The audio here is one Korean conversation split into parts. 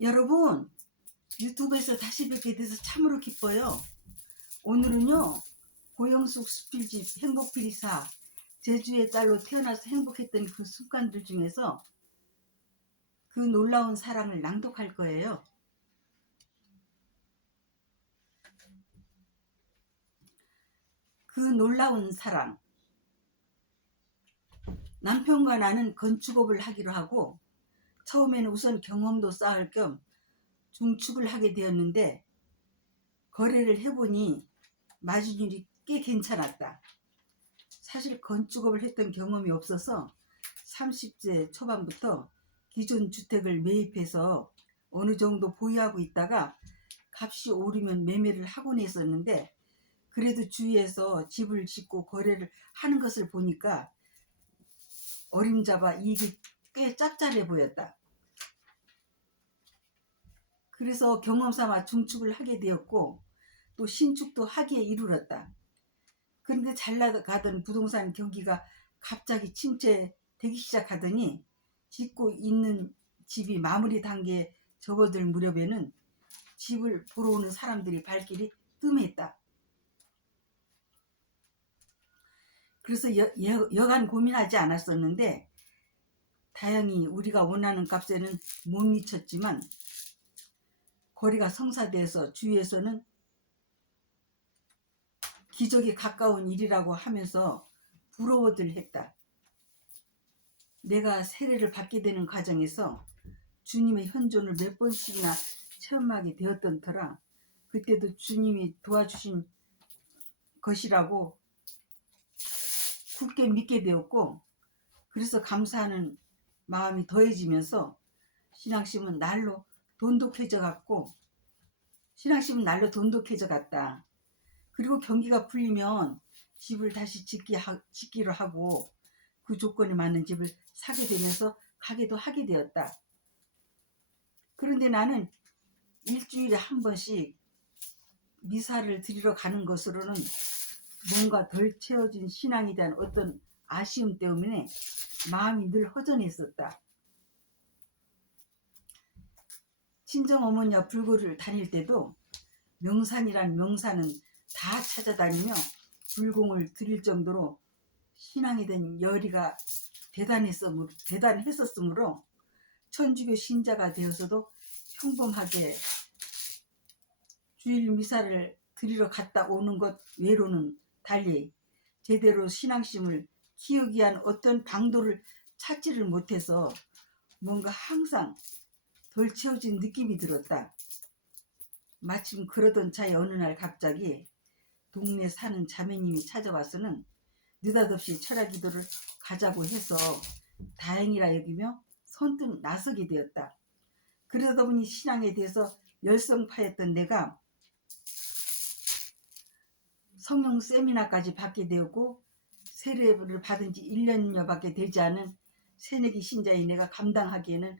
여러분, 유튜브에서 다시 뵙게 돼서 참으로 기뻐요. 오늘은요, 고영숙 수필집 행복필이사 제주의 딸로 태어나서 행복했던 그 습관들 중에서 그 놀라운 사랑을 낭독할 거예요. 그 놀라운 사랑. 남편과 나는 건축업을 하기로 하고 처음에는 우선 경험도 쌓을 겸 중축을 하게 되었는데 거래를 해보니 마진율이 꽤 괜찮았다. 사실 건축업을 했던 경험이 없어서 30대 초반부터 기존 주택을 매입해서 어느 정도 보유하고 있다가 값이 오르면 매매를 하곤 했었는데, 그래도 주위에서 집을 짓고 거래를 하는 것을 보니까 어림잡아 이익이 꽤 짭짤해 보였다. 그래서 경험 삼아 중축을 하게 되었고 또 신축도 하기에 이르렀다. 그런데 잘 나가던 부동산 경기가 갑자기 침체되기 시작하더니 짓고 있는 집이 마무리 단계에 접어들 무렵에는 집을 보러 오는 사람들이 발길이 뜸했다. 그래서 여간 고민하지 않았었는데 다행히 우리가 원하는 값에는 못 미쳤지만 거리가 성사돼서 주위에서는 기적에 가까운 일이라고 하면서 부러워들 했다. 내가 세례를 받게 되는 과정에서 주님의 현존을 몇 번씩이나 체험하게 되었던 터라 그때도 주님이 도와주신 것이라고 굳게 믿게 되었고, 그래서 감사하는 마음이 더해지면서 신앙심은 날로 돈독해져 갔다. 그리고 경기가 풀리면 집을 다시 짓기로 하고 그 조건에 맞는 집을 사게 되면서 가게도 하게 되었다. 그런데 나는 일주일에 한 번씩 미사를 드리러 가는 것으로는 뭔가 덜 채워진 신앙에 대한 어떤 아쉬움 때문에 마음이 늘 허전했었다. 친정어머니와 불교를 다닐 때도 명산이란 명산은 다 찾아다니며 불공을 드릴 정도로 신앙에 대한 열의가 대단했었으므로 천주교 신자가 되어서도 평범하게 주일 미사를 드리러 갔다 오는 것 외로는 달리 제대로 신앙심을 키우기 위한 어떤 방도를 찾지를 못해서 뭔가 항상 덜 채워진 느낌이 들었다. 마침 그러던 차에 어느 날 갑자기 동네 사는 자매님이 찾아와서는 느닷없이 철야 기도를 가자고 해서 다행이라 여기며 선뜻 나서게 되었다. 그러다 보니 신앙에 대해서 열성파였던 내가 성령 세미나까지 받게 되었고 세례를 받은 지 1년여밖에 되지 않은 새내기 신자인 내가 감당하기에는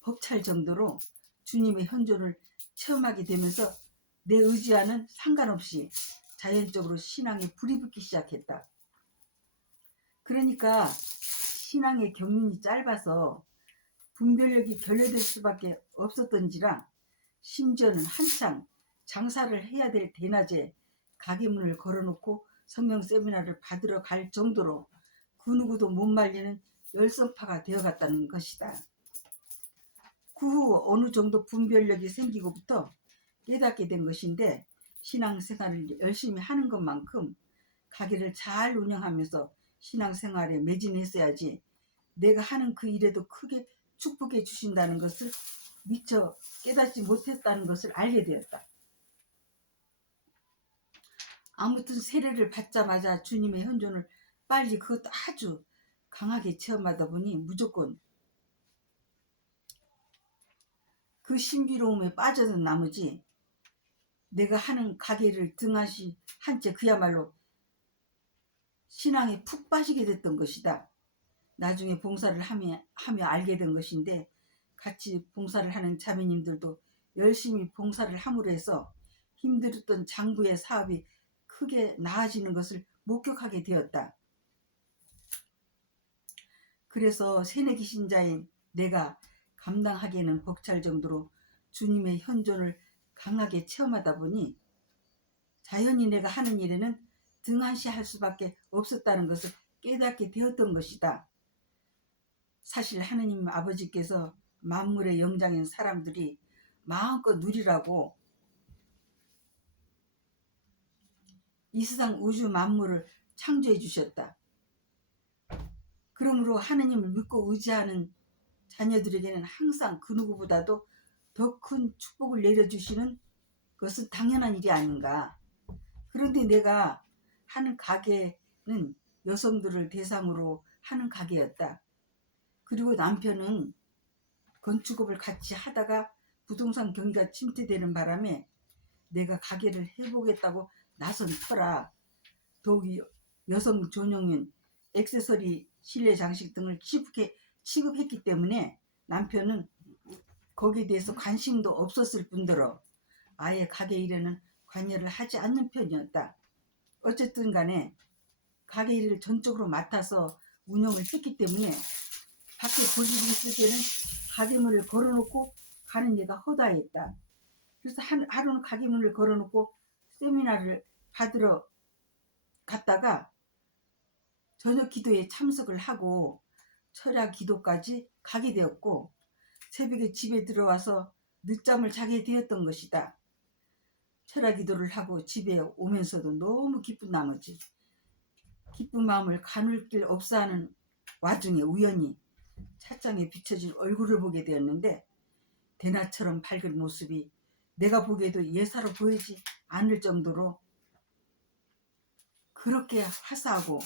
벅찰 정도로 주님의 현존을 체험하게 되면서 내 의지와는 상관없이 자연적으로 신앙에 불이 붙기 시작했다. 그러니까 신앙의 경륜이 짧아서 분별력이 결여될 수밖에 없었던지라 심지어는 한창 장사를 해야 될 대낮에 가게 문을 걸어놓고 성령 세미나를 받으러 갈 정도로 그 누구도 못 말리는 열성파가 되어갔다는 것이다. 그 후 어느 정도 분별력이 생기고부터 깨닫게 된 것인데, 신앙생활을 열심히 하는 것만큼 가게를 잘 운영하면서 신앙생활에 매진했어야지 내가 하는 그 일에도 크게 축복해 주신다는 것을 미처 깨닫지 못했다는 것을 알게 되었다. 아무튼 세례를 받자마자 주님의 현존을 빨리, 그것도 아주 강하게 체험하다 보니 무조건 그 신비로움에 빠져든 나머지 내가 하는 가게를 등한시 한 채 그야말로 신앙에 푹 빠지게 됐던 것이다. 나중에 봉사를 하며 알게 된 것인데, 같이 봉사를 하는 자매님들도 열심히 봉사를 함으로 해서 힘들었던 장부의 사업이 크게 나아지는 것을 목격하게 되었다. 그래서 새내기 신자인 내가 감당하기에는 벅찰 정도로 주님의 현존을 강하게 체험하다 보니 자연히 내가 하는 일에는 등한시할 수밖에 없었다는 것을 깨닫게 되었던 것이다. 사실 하느님 아버지께서 만물의 영장인 사람들이 마음껏 누리라고 이 세상 우주 만물을 창조해 주셨다. 그러므로 하느님을 믿고 의지하는 자녀들에게는 항상 그 누구보다도 더 큰 축복을 내려주시는 것은 당연한 일이 아닌가. 그런데 내가 하는 가게는 여성들을 대상으로 하는 가게였다. 그리고 남편은 건축업을 같이 하다가 부동산 경기가 침체되는 바람에 내가 가게를 해보겠다고 나선 터라 더욱이 여성 전용인 액세서리 실내 장식 등을 취급했기 때문에 남편은 거기에 대해서 관심도 없었을 뿐더러 아예 가게 일에는 관여를 하지 않는 편이었다. 어쨌든 간에 가게 일을 전적으로 맡아서 운영을 했기 때문에 밖에 볼 일이 있을 때는 가게 문을 걸어놓고 가는 예가 허다했다. 그래서 하루는 가게 문을 걸어놓고 세미나를 받으러 갔다가 저녁 기도에 참석을 하고 철야 기도까지 가게 되었고 새벽에 집에 들어와서 늦잠을 자게 되었던 것이다. 철야 기도를 하고 집에 오면서도 너무 기쁜 나머지 기쁜 마음을 가눌 길 없어하는 와중에 우연히 찻장에 비춰진 얼굴을 보게 되었는데 대낮처럼 밝은 모습이 내가 보기에도 예사로 보이지 않을 정도로 그렇게 화사하고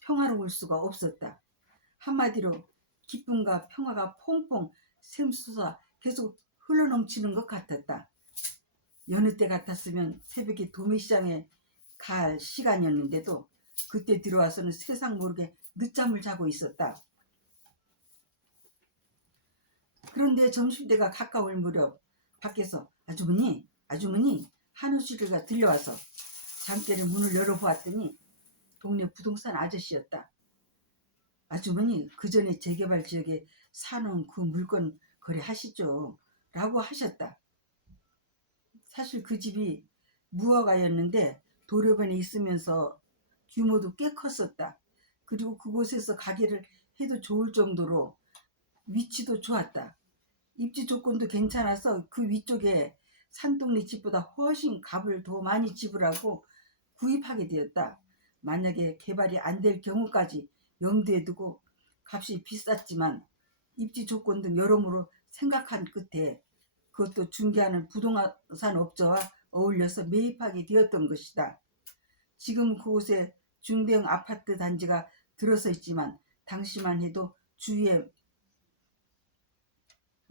평화로울 수가 없었다. 한마디로 기쁨과 평화가 퐁퐁 샘솟아 계속 흘러넘치는 것 같았다. 여느 때 같았으면 새벽에 도매시장에 갈 시간이었는데도 그때 들어와서는 세상 모르게 늦잠을 자고 있었다. 그런데 점심때가 가까울 무렵 밖에서 아주머니 하는 소리가 들려와서 잠결에 문을 열어보았더니 동네 부동산 아저씨였다. 아주머니 그 전에 재개발 지역에 사놓은 그 물건 거래하시죠? 라고 하셨다. 사실 그 집이 무허가였는데 도로변에 있으면서 규모도 꽤 컸었다. 그리고 그곳에서 가게를 해도 좋을 정도로 위치도 좋았다. 입지 조건도 괜찮아서 그 위쪽에 산동네 집보다 훨씬 값을 더 많이 지불하고 구입하게 되었다. 만약에 개발이 안 될 경우까지 염두에 두고 값이 비쌌지만 입지 조건 등 여러모로 생각한 끝에 그것도 중개하는 부동산 업자와 어울려서 매입하게 되었던 것이다. 지금 그곳에 중대형 아파트 단지가 들어서 있지만 당시만 해도 주위에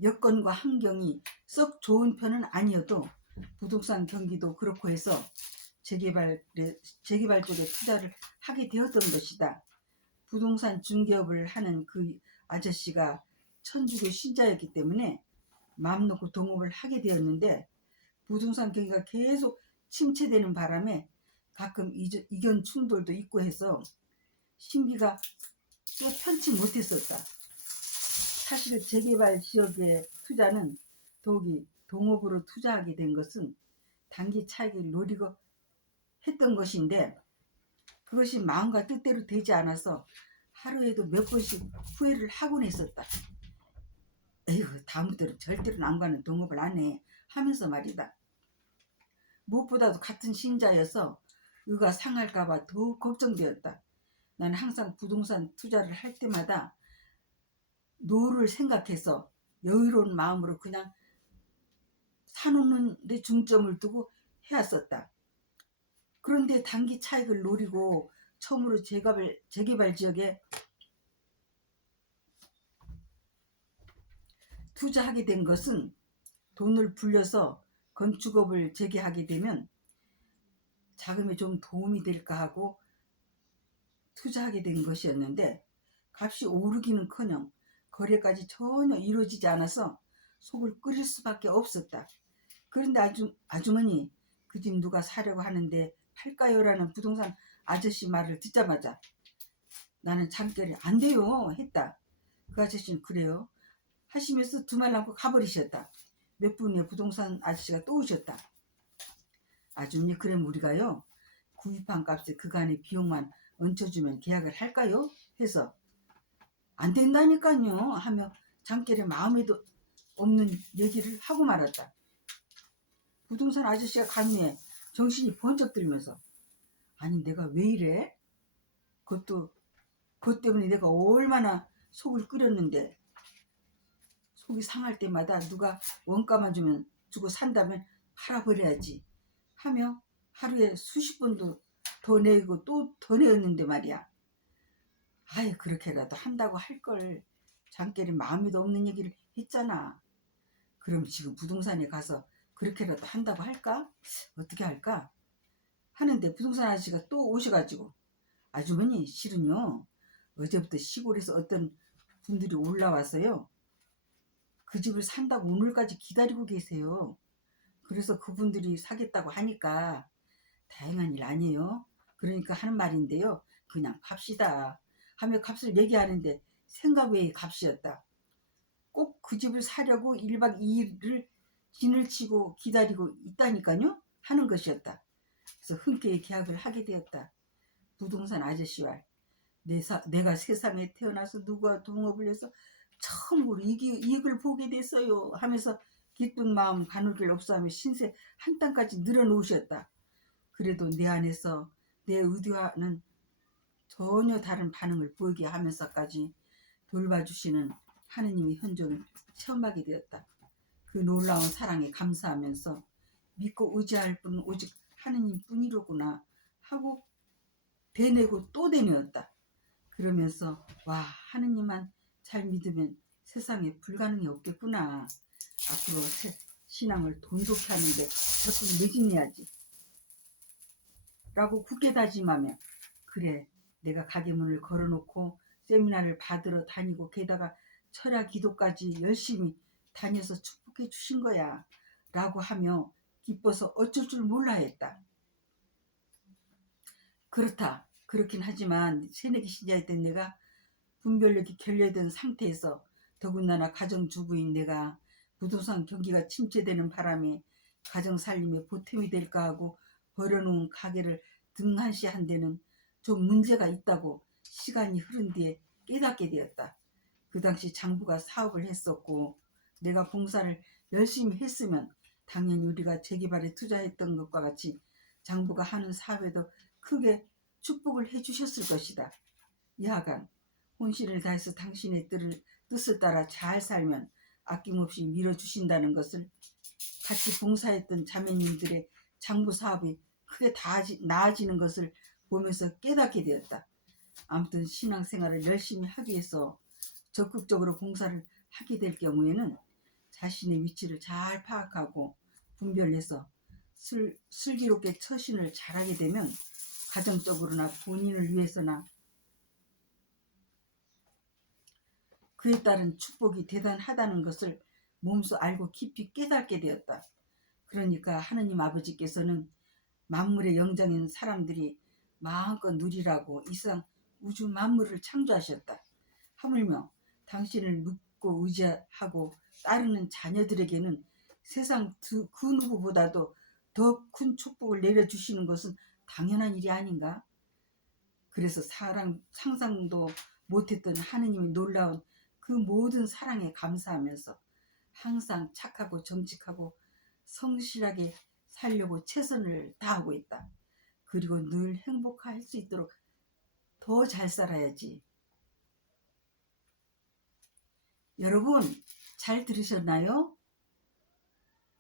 여건과 환경이 썩 좋은 편은 아니어도 부동산 경기도 그렇고 해서 재개발 쪽에 투자를 하게 되었던 것이다. 부동산 중개업을 하는 그 아저씨가 천주교 신자였기 때문에 마음 놓고 동업을 하게 되었는데 부동산 경기가 계속 침체되는 바람에 가끔 이견 충돌도 있고 해서 심기가 꽤 편치 못했었다. 사실 재개발 지역의 투자는 더욱이 동업으로 투자하게 된 것은 단기 차익을 노리고 했던 것인데 그것이 마음과 뜻대로 되지 않아서 하루에도 몇 번씩 후회를 하곤 했었다. 에휴 다음부터는 절대로 남과는 동업을 안 해 하면서 말이다. 무엇보다도 같은 신자여서 의가 상할까봐 더욱 걱정되었다. 나는 항상 부동산 투자를 할 때마다 노후를 생각해서 여유로운 마음으로 그냥 사놓는 데 중점을 두고 해왔었다. 그런데 단기 차익을 노리고 처음으로 재개발 지역에 투자하게 된 것은 돈을 불려서 건축업을 재개하게 되면 자금에 좀 도움이 될까 하고 투자하게 된 것이었는데 값이 오르기는커녕 거래까지 전혀 이루어지지 않아서 속을 끓일 수밖에 없었다. 그런데 아주머니 그 집 누가 사려고 하는데 팔까요? 라는 부동산 아저씨 말을 듣자마자 나는 잠결에 안 돼요 했다. 그 아저씨는 그래요? 하시면서 두말 남고 가버리셨다. 몇 분의 부동산 아저씨가 또 오셨다. 아주머니, 그럼 우리가요 구입한 값에 그간의 비용만 얹혀주면 계약을 할까요? 해서 안 된다니까요 하며 장결의 마음에도 없는 얘기를 하고 말았다. 부동산 아저씨가 간미에 정신이 번쩍 들면서 아니 내가 왜 이래? 그것 때문에 내가 얼마나 속을 끓였는데 속이 상할 때마다 누가 원가만 주고 산다면 팔아버려야지 하며 하루에 수십 번도 더 내고 또 더 내었는데 말이야. 아이 그렇게라도 한다고 할 걸 장결이 마음에도 없는 얘기를 했잖아. 그럼 지금 부동산에 가서 그렇게라도 한다고 할까? 어떻게 할까? 하는데 부동산 아저씨가 또 오셔가지고 아주머니 실은요 어제부터 시골에서 어떤 분들이 올라왔어요. 그 집을 산다고 오늘까지 기다리고 계세요. 그래서 그분들이 사겠다고 하니까 다행한 일 아니에요. 그러니까 하는 말인데요. 그냥 값이다 하며 값을 얘기하는데 생각 외의 값이었다. 꼭 그 집을 사려고 1박 2일을 진을 치고 기다리고 있다니까요 하는 것이었다. 그래서 흔쾌히 계약을 하게 되었다. 부동산 아저씨와 내가 세상에 태어나서 누가 동업을 해서 처음으로 이익을 보게 됐어요 하면서 기쁜 마음 가누길 없어하며 신세 한 땅까지 늘어놓으셨다. 그래도 내 안에서 내 의도와는 전혀 다른 반응을 보이게 하면서까지 돌봐주시는 하느님의 현존을 체험하게 되었다. 그 놀라운 사랑에 감사하면서 믿고 의지할 분은 오직 하느님뿐이로구나 하고 되뇌고 또 되뇌었다. 그러면서 와 하느님만 잘 믿으면 세상에 불가능이 없겠구나. 앞으로 신앙을 돈독히 하는데 조금 매진해야지 라고 굳게 다짐하며 그래 내가 가게 문을 걸어놓고 세미나를 받으러 다니고 게다가 철야 기도까지 열심히 다녀서 축복해 주신 거야 라고 하며 기뻐서 어쩔 줄 몰라 했다. 그렇다. 그렇긴 하지만 새내기 신자였던 내가 분별력이 결여된 상태에서 더군다나 가정주부인 내가 부동산 경기가 침체되는 바람에 가정살림에 보탬이 될까 하고 버려놓은 가게를 등한시한 데는 좀 문제가 있다고 시간이 흐른 뒤에 깨닫게 되었다. 그 당시 장부가 사업을 했었고 내가 봉사를 열심히 했으면 당연히 우리가 재개발에 투자했던 것과 같이 장부가 하는 사업에도 크게 축복을 해주셨을 것이다. 이하간 혼신을 다해서 당신의 뜻을 따라 잘 살면 아낌없이 밀어주신다는 것을 같이 봉사했던 자매님들의 장부 사업이 크게 나아지는 것을 보면서 깨닫게 되었다. 아무튼 신앙생활을 열심히 하기 위해서 적극적으로 봉사를 하게 될 경우에는 자신의 위치를 잘 파악하고 분별해서 슬기롭게 처신을 잘하게 되면 가정적으로나 본인을 위해서나 그에 따른 축복이 대단하다는 것을 몸소 알고 깊이 깨닫게 되었다. 그러니까 하느님 아버지께서는 만물의 영장인 사람들이 마음껏 누리라고 이 세상 우주 만물을 창조하셨다. 하물며 당신을 믿고 의지하고 따르는 자녀들에게는 세상 그 누구보다도 더 큰 축복을 내려주시는 것은 당연한 일이 아닌가? 그래서 상상도 못했던 하느님의 놀라운 그 모든 사랑에 감사하면서 항상 착하고 정직하고 성실하게 살려고 최선을 다하고 있다. 그리고 늘 행복할 수 있도록 더 잘 살아야지. 여러분 잘 들으셨나요?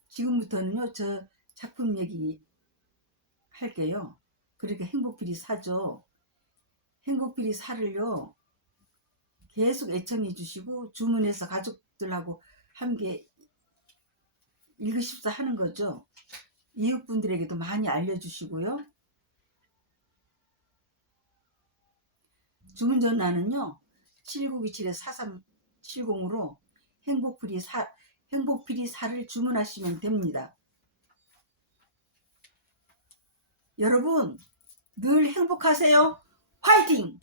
지금부터는요 저 작품 얘기 할게요. 그러니까 행복피리 사죠. 행복피리 사를요 계속 애청해 주시고 주문해서 가족들하고 함께 읽으십사 하는 거죠. 이웃분들에게도 많이 알려주시고요. 주문 전화는요 7927-4370으로 행복피리 사를 주문하시면 됩니다. 여러분 늘 행복하세요. 화이팅!